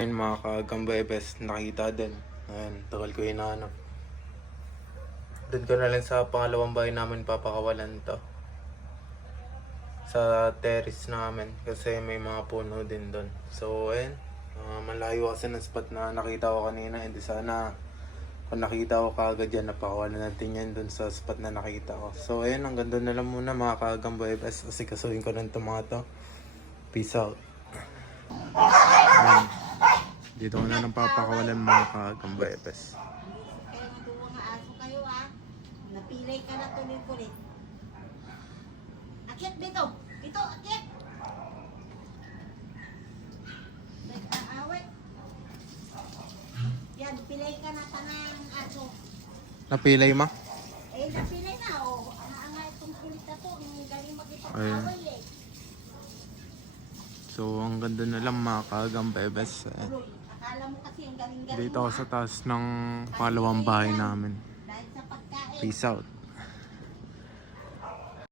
Ayun mga kagambebes, nakita din. Ayan, tagal ko hinahanap. Doon ko na lang sa pangalawang bahay namin papakawalan to. Sa terrace namin kasi may mga puno din doon. So ayun, ah, malayo kasi ng spot na nakita ko kanina. Hindi sana kung nakita ko kagad yan, napakawalan natin yan doon sa spot na nakita ko. So ayun, hanggang doon na lang muna mga kagambebes. Kasi kasuhin ko lang itong mga to. Peace out. Dito ko na nang papakawalan mga kagambebes. Kaya doon mga aso kayo ah. Napilay ka na tuloy-tuloy. Akit dito! Dito, akit! Nag-aaway. Yan, pilay ka na tanang aso. Napilay ma? Eh, napilay na oh. Ang nga itong kulit na to, ang galing makipag-away eh. So hanggang doon na lang mga kagambebes. Eh. Akala mo kasi ang galing-galing Dito ako sa taas ng pangalawang bahay namin. Dahil sa pagkain. Peace out.